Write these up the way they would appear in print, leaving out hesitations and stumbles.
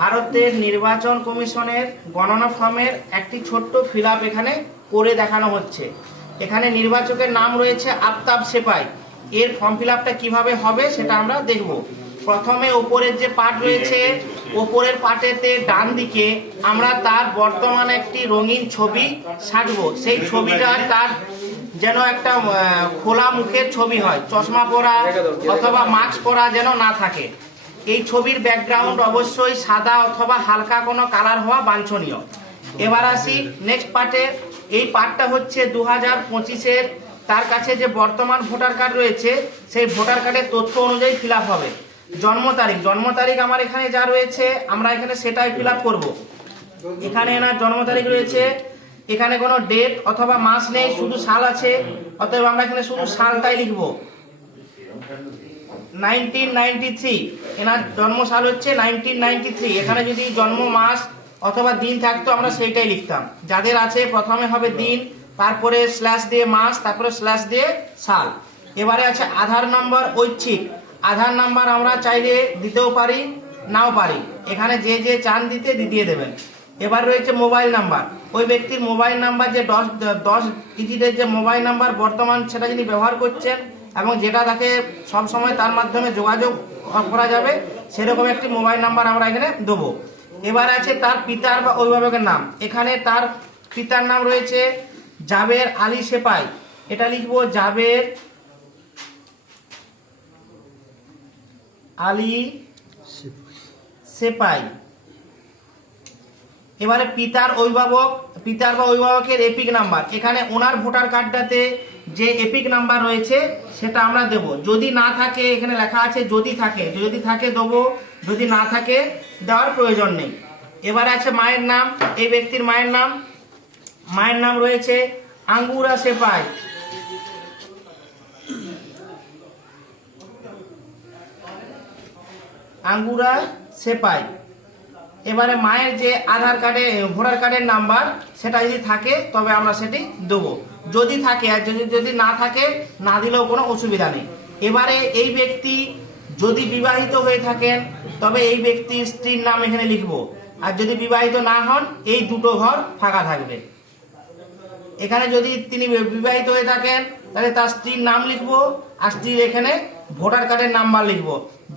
ভারতের নির্বাচন কমিশনের গণনা ফর্মের একটি ছোট্ট ফিল আপ এখানে করে দেখানো হচ্ছে। এখানে নির্বাচকের নাম রয়েছে আফতাব সেপাই। এর ফর্ম ফিল আপটা কীভাবে হবে সেটা আমরা দেখব। প্রথমে ওপরের যে পার্ট রয়েছে, ওপরের পার্টেতে ডান দিকে আমরা তার বর্তমানে একটি রঙিন ছবি সাজবো। সেই ছবিটা তার যেন একটা খোলা মুখের ছবি হয়, চশমা পরা অথবা মাস্ক পরা যেন না থাকে। এই ছবির ব্যাকগ্রাউন্ড অবশ্যই সাদা অথবা হালকা কোনো কালার হওয়া বাঞ্ছনীয়। এবার আসি নেক্সট পার্টে। এই পার্টটা হচ্ছে 2025-এর তার কাছে যে বর্তমান ভোটার কার্ড রয়েছে সেই ভোটার কার্ডের তথ্য অনুযায়ী ফিল আপ হবে। জন্ম তারিখ আমার এখানে যা রয়েছে আমরা এখানে সেটাই ফিল আপ করবো। এখানে এনার জন্ম তারিখ রয়েছে, এখানে কোনো ডেট অথবা মাস নেই, শুধু সাল আছে, অতএব আমরা এখানে শুধু সালটাই লিখবো। 1993 এনার জন্ম সাল হচ্ছে 1993। এখানে যদি জন্ম মাস অথবা দিন থাকতো আমরা সেইটাই লিখতাম। যাদের আছে প্রথমে হবে দিন, তারপরে স্ল্যাশ দিয়ে মাস, তারপরে স্ল্যাশ দিয়ে সাল। এবারে আছে আধার নাম্বার ঐচ্ছিক। আধার নাম্বার আমরা চাইলে দিতেও পারি, নাও পারি। এখানে যে যে চান দিতে দিয়ে দেবেন। এবার রয়েছে মোবাইল নাম্বার। ওই ব্যক্তির মোবাইল নাম্বার যে 10 ডিজিটের যে মোবাইল নাম্বার বর্তমান সেটা যিনি ব্যবহার করছেন এবং যেটা তাকে সবসময় তার মাধ্যমে যোগাযোগ করা যাবে সেরকম একটি মোবাইল নাম্বার আমরা এখানে দেবো। এবার আছে তার পিতার বা অভিভাবকের নাম। এখানে তার পিতার নাম রয়েছে জাবের আলী সেপাই, এটা লিখবো জাবের আলী সেপাই। এবারে পিতার বা অভিভাবকের এপিক নাম্বার। এখানে ওনার ভোটার কার্ডটাতে যে এপিক নাম্বার রয়েছে সেটা আমরা দেব। যদি না থাকে এখানে লেখা আছে যদি থাকে দেবো, যদি না থাকে দেওয়ার প্রয়োজন নেই। এবারে আছে মায়ের নাম। এই ব্যক্তির মায়ের নাম রয়েছে আঙ্গুরা সেপাই। আঙ্গুরা সেপাই। এবারে মায়ের যে আধার কার্ডে ভোটার কার্ডের নাম্বার সেটা যদি থাকে তবে আমরা সেটি দেবো, যদি থাকে। আর যদি না থাকে না দিলেও কোনো অসুবিধা নেই। এবারে এই ব্যক্তি যদি বিবাহিত হয়ে থাকেন তবে এই ব্যক্তির স্ত্রীর নাম এখানে লিখব। আর যদি বিবাহিত না হন এই দুটো ঘর ফাঁকা থাকবে। এখানে যদি তিনি বিবাহিত হয়ে থাকেন তাহলে তার স্ত্রীর নাম লিখব আর স্ত্রীর এখানে ভোটার কার্ডের নাম্বার লিখব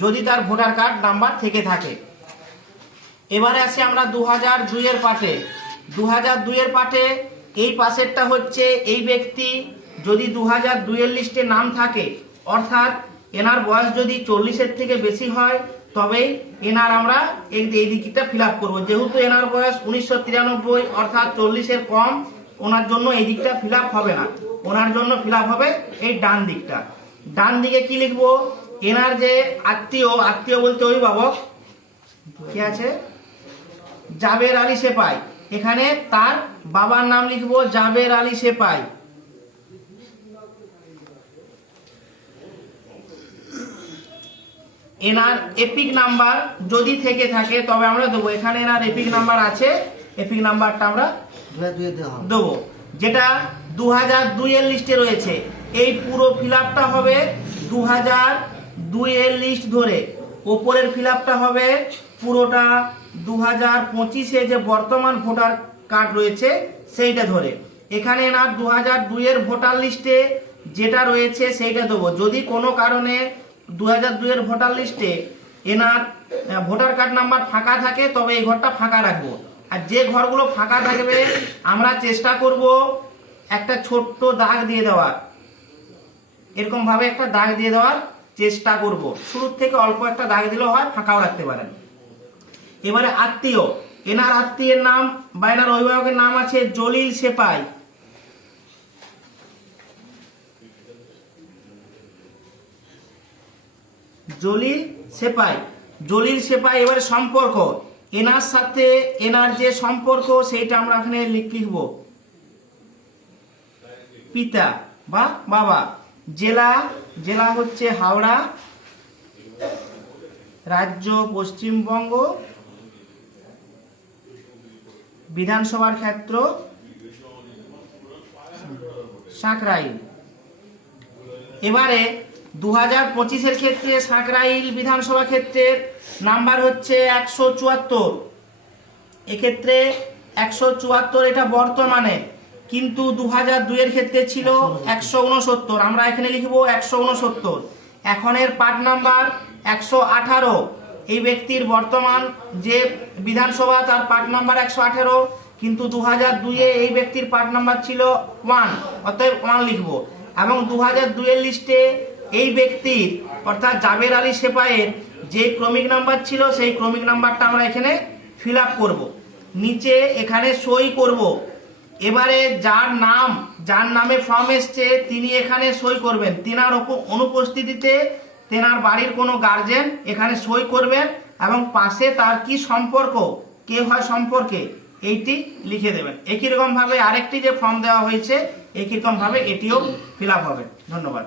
যদি তার ভোটার কার্ড নাম্বার থেকে থাকে। এবারে আসি আমরা 2002-এর পাটে। 2002-এর পাটে এই পাশেরটা হচ্ছে এই ব্যক্তি যদি 2002-এর লিস্টে নাম থাকে, অর্থাৎ এনার বয়স যদি 40-এর থেকে বেশি হয় তবেই এনার আমরা এই দিকটা ফিল আপ করবো। যেহেতু এনার বয়স 1993 অর্থাৎ 40-এর কম, ওনার জন্য এই দিকটা ফিল আপ হবে না। ওনার জন্য ফিল আপ হবে এই ডান দিকটা। ডান দিকে কি লিখবো? এনার যে আত্মীয় বলতে অভিভাবক কি আছে জাবের আলী সেপাই। এখানে তার বাবার নাম লিখবো জাবের আলী সেপাই। এনার এপিক নাম্বার যদি থেকে থাকে তবে আমরা দেবো। এখানে এনার এপিক নাম্বার আছে, এপিক নাম্বারটা আমরা দেবো যেটা 2002-এর লিস্টে রয়েছে। এই পুরো ফিল আপটা হবে 2002-এর লিস্ট ধরে। ওপরের ফিল আপটা হবে পুরোটা 2025-এ যে বর্তমান ভোটার কার্ড রয়েছে সেইটা ধরে। এখানে এনার 2002-এর ভোটার লিস্টে যেটা রয়েছে সেইটা দেবো। যদি কোনো কারণে 2002-এর ভোটার লিস্টে এনার ভোটার কার্ড নাম্বার ফাঁকা থাকে তবে এই ঘরটা ফাঁকা রাখবো। আর যে ঘরগুলো ফাঁকা থাকবে আমরা চেষ্টা করব একটা ছোট্ট দাগ দিয়ে দেওয়ার, এরকম ভাবে একটা দাগ দিয়ে দেওয়ার চেষ্টা করব। শুরুর থেকে অল্প একটা দাগ দিলেও হয়, ফাঁকাও রাখতে পারেন। এবারে আত্মীয়। এনার আত্মীয়ের নাম বা এনার অভিভাবকের নাম আছে জলিল সেপাই। জলিল সেপাই। এবারে সম্পর্ক। এনার সাথে এনার যে সম্পর্ক সেইটা আমরা এখানে লিখব পিতা বা বাবা। জেলা হচ্ছে হাওড়া, রাজ্য পশ্চিমবঙ্গ, বিধানসভার ক্ষেত্র সাঁকরাইল। এবারে 2025-এর ক্ষেত্রে সাঁকরাইল বিধানসভা ক্ষেত্রের নাম্বার হচ্ছে 174। এক্ষেত্রে 174 এটা বর্তমানে, কিন্তু 2002-এর ক্ষেত্রে ছিল 169। আমরা এখানে লিখব 169। এখনের পার্ট নাম্বার 118। এই ব্যক্তির বর্তমান যে বিধানসভা তার পার্ট নাম্বার 118, কিন্তু 2002-এ এই ব্যক্তির পার্ট নাম্বার ছিল 1, অতএব 1 লিখব। এবং 2002-এর লিস্টে এই ব্যক্তির অর্থাৎ জাবের আলী সেপাইয়ের যে ক্রমিক নাম্বার ছিল সেই ক্রমিক নাম্বারটা আমরা এখানে ফিল আপ করবো, নিচে এখানে সই করব। এবারে যার নামে ফর্ম এসছে তিনি এখানে সই করবেন। তেনার অনুপস্থিতিতে তেনার বাড়ির কোনো গার্জেন এখানে সই করবেন এবং পাশে তার কি সম্পর্ক, কে হয় সম্পর্কে, এইটি লিখে দেবেন। একই রকম ভাবে আরেকটি যে ফর্ম দেওয়া হয়েছে একই রকম ভাবে এটিও ফিল আপ হবে। ধন্যবাদ।